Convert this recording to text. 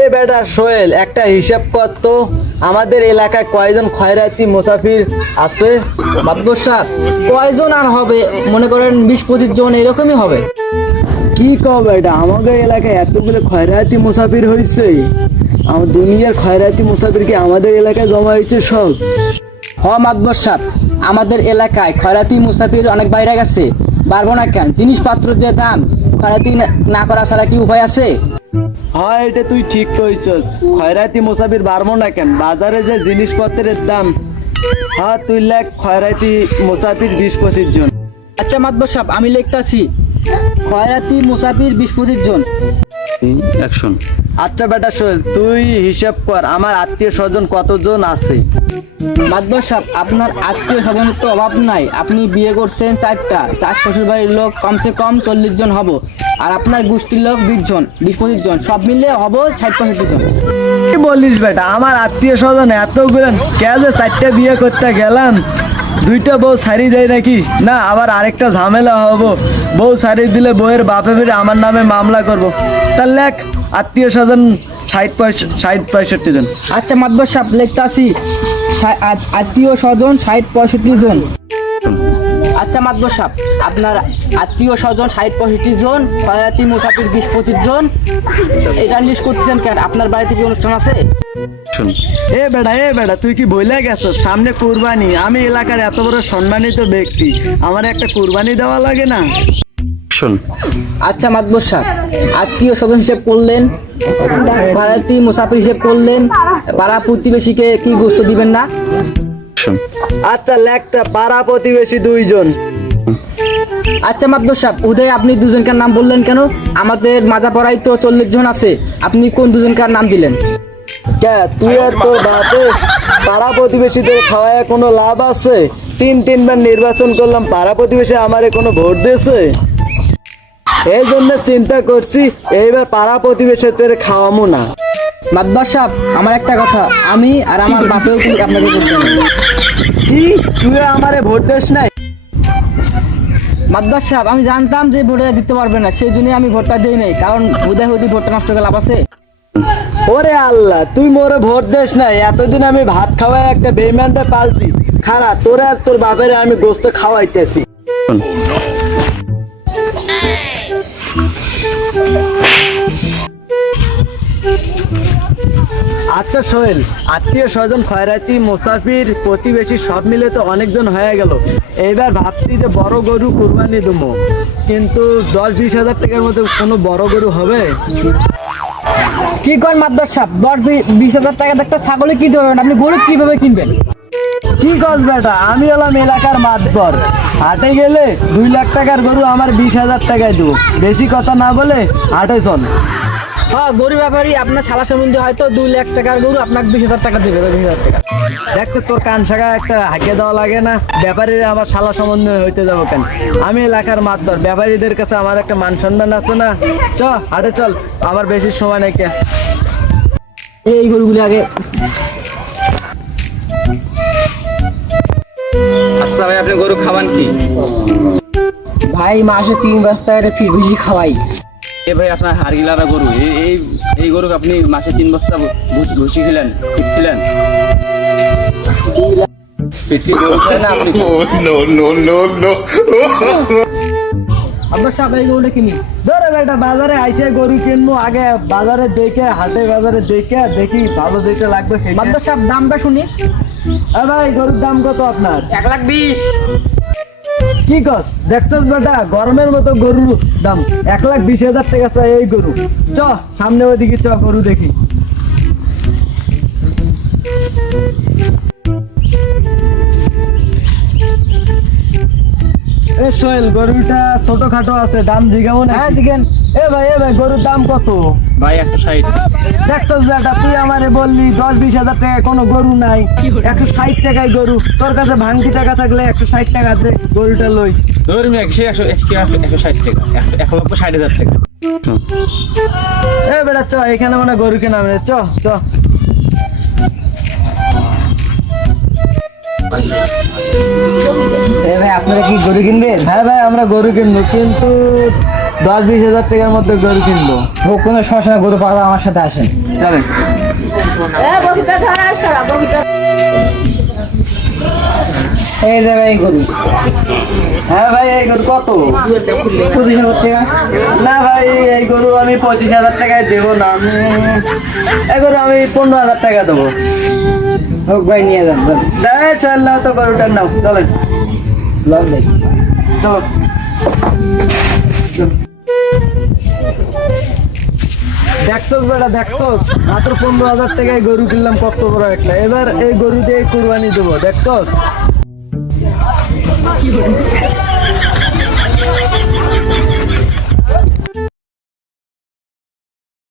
এ বেটা সোহেল, একটা হিসাব কর তো, আমাদের এলাকায় কয়জন খয়রাতি মুসাফির আছে? মাতবর সাহেব, কয়জন আর হবে? মনে করেন 20-25 জন এরকমই হবে। কি কও বেটা, আমাদের এলাকায় এতগুলো খয়রাতি মুসাফির হয়েছে? আমার দুনিয়ার খয়রাতি মুসাফির কি আমাদের এলাকায় জমা হয়েছে সব? মাতবর সাহেব, আমাদের এলাকায় খয়রাতি মুসাফির অনেক বাইরে গেছে। পারবো না কেন? জিনিসপত্র যে দাম, খয়রাতি না করা ছাড়া কি উপায় আছে? হ্যাঁ, এটা তুই ঠিক কইছস। খয়রাতি মুসাফির বাড়বো না কেন? বাজারে যে জিনিসপত্রের দাম, হ্যাঁ তুই লেখ খয়রাতি মুসাফির 20-25 জন। আচ্ছা মাতবর সাহেব, আমি লিখতাছি খয়রাতি মুসাফির 20-25 জন। অ্যাকশন। আচ্ছা বেটা সোহেল, তুই হিসাব কর আমার আত্মীয় স্বজন কতজন আছে। মাতবর সাহেব, আপনার আত্মীয় স্বজনের তো অভাব নাই। আপনি বিয়ে করছেন 4টা, 4 শ্বশুর বাড়ির লোক কমসে কম 40 জন হব। আর আপনার গোষ্ঠীর লোক 20 জন, 20-25 জন, সব মিলে হব 60-65 জন। কি বলিস বেটা, আমার আত্মীয় স্বজন এতগুলো, কে যে 4টা বিয়ে করতে গেলাম, 2টা বউ সারি দেয় নাকি? না, আবার আরেকটা ঝামেলা হবো, বউ সারি দিলে বউয়ের বাপে ফিরে আমার নামে মামলা করব। তার লেখ আত্মীয় স্বজন 60-65 জন। আচ্ছা মাতবর সাহেব, লিখতাছি আত্মীয় স্বজন 60-65 জন। আচ্ছা মাতবর সাহেব, আপনার আত্মীয় স্বজন 60-65 জন, খয়রাতি মুসাফির 20-25 জন। এটা লিস্ট করতেছেন কেন? আপনার বাড়িতে কি অনুষ্ঠান আছে? এ বেটা তুই কি বইলা গেছস? সামনে কুরবানি, আমি এলাকার এত বড় সম্মানিত ব্যক্তি, আমার একটা কুরবানি দেওয়া লাগে না? অ্যাকশন। আচ্ছা মাতবর সাহেব, আত্মীয় স্বজন হিসেব করলেন, খয়রাতি মুসাফির হিসেব করলেন, পাড়া প্রতিবেশীকে কি গোস্ত দিবেন না? অ্যাকশন। আচ্ছা লেখটা পাড়া প্রতিবেশী 2 জন। আচ্ছা মাতবর সাহেব, উদয় আপনি দুজনকার নাম বললেন কেন? আমাদের মাজা পড়াই তো 40 জন আছে, আপনি কোন দুজনকার নাম দিলেন? কে তুই আর তোর বাপে পাড়া প্রতিবেশীদের খাওয়ায় কোনো লাভ আছে? 3-3বার নির্বাচন করলাম, পাড়া প্রতিবেশী আমারে কোনো ভোট দিয়েছে? এই জন্য চিন্তা করছি এইবার পাড়া প্রতিবেশীদের খাওয়ামো না। মাতবর সাহেব, আমার একটা কথা, আমি আর আমার বাপেও কি আপনাকে ভোট দেবেন? কি তুই আমারে ভোট দিস নাই? মাতবর সাহেব, আমি জানতাম যে ভোটটা দিতে পারবে না, সেই জন্যই আমি ভোটটা দিই নাই। কারণ উদয় হইতে ভোটটা নষ্ট করে লাভ আছে? ওরে আল্লাহ, তুই মোরে ভোট দিস নাই? এতদিন আমি ভাত খাওয়াই একটা বেইমানটা পালছি, খারাপ তোরে আর তোর বাপের আমি গোস্ত খাওয়াইতেছি। আচ্ছা সোহেল, আত্মীয় স্বজন খয়রাতি মুসাফির প্রতিবেশী সব মিলে তো অনেকজন হয়ে গেল। এইবার ভাবছি যে বড় গরু কুরবানি দেবো, কিন্তু 10-20 হাজার টাকার মধ্যে কোনো বড় গরু হবে? কি করেন মাতবর সাহেব? 10-20 হাজার টাকা একটা ছাগলে কিনতে পারবেন, আপনি গরু কিভাবে কিনবেন? কি কস বেটা, আমি হলাম এলাকার মাতবর, হাটে গেলে 2 লাখ টাকার গরু আমার 20 হাজার টাকায় দেবো। বেশি কথা না বলে হাটে চল। হ্যাঁ, গরু ব্যাপারী আপনার শালা সম্বন্ধে হয়তো 2 লাখ টাকার গরু আপনাকে 20,000 টাকা দেবে। 20,000 টাকা দেখ তো, তোর কান শাখা একটা হাঁকে দেওয়া লাগে না? ব্যাপারীর আমার শালা সম্বন্ধে হইতে যাবো কেন? আমি এলাকার মাতবর, ব্যাপারীদের কাছে আমার একটা মান সম্মান আছে না? চ হাটে চল, আমার বেশি সময় নাই। কে এই গরুগুলি আগে। আচ্ছা ভাই, আপনি গরু খাওয়ান কি? ভাই মাসে 3 বস্তা করে ফিরবিজি খাওয়াই। এ ভাই, আপনার হাড়গিলারা গরু, এই গরুকে আপনি মাসে 3 বস্তা ভুসি খিলেন, ছিলেন? পেটি গরু খায় না আপনি? আপনার সাহেব, এই গরুটা কিনি। ধরে বেটা, বাজারে আইসে গরু কিনবো, আগে বাজারে দেখে, হাটে বাজারে দেখে দেখি ভালো দেখে লাগবে সেটা। মাতবর সাহেব, দামটা শুনি। ভাই গরুর দাম কত আপনার? 1,20,000। কি কস? দেখছস বেটা, গরমের মতো গরুর দাম 1,20,000 টাকা চাই এই গরু। চ সামনে ওইদিকে চ, গরু দেখি। এ সোহেল, গরুটা ছোটখাটো আছে, দাম জিগাবো না? হ্যাঁ জিগেন। এ ভাই গরুর দাম কত? ভাই 160। দেখছস বেটা, তুই আমারে বললি 10-20 হাজার টাকায় কোনো গরু নাই, 160 টাকায় গরু। তোর কাছে ভাঙতি টাকা থাকলে 160 টাকাতে গরুটা লই। ধরুন 160 টাকা, 1,60,000 টাকা। এ বেটা চ, এখানে মানে গরু কেনা মানে, চ চ। ভাই আপনারা কি গরু কিনবেন? হ্যাঁ ভাই, আমরা গরু কিনবো, কিন্তু 10-20 হাজার টাকার মধ্যে গরু কিনবো। হোক, কোনো সমস্যা না, গরু পাওয়া আমার সাথে আসেন। চলেন। এই যে ভাই গরু হ্যাঁ ভাই, এই গরু কত? 25,000 টাকা। না ভাই, এই গরু আমি 25,000 টাকায় দেবো না। এই গরু আমি 15,000 টাকা দেবো। হোক ভাই, নিয়ে যান। দেয় চল নাও তো, গরুটার নাও। চলেন লং ভাই। চলো। দেখছোস বেটা, দেখছোস মাত্র 15,000 টাকায় গরু কিনলাম, কত বড় একটা। এবার এই গরু দিয়ে কুরবানি দেবো, দেখছোস।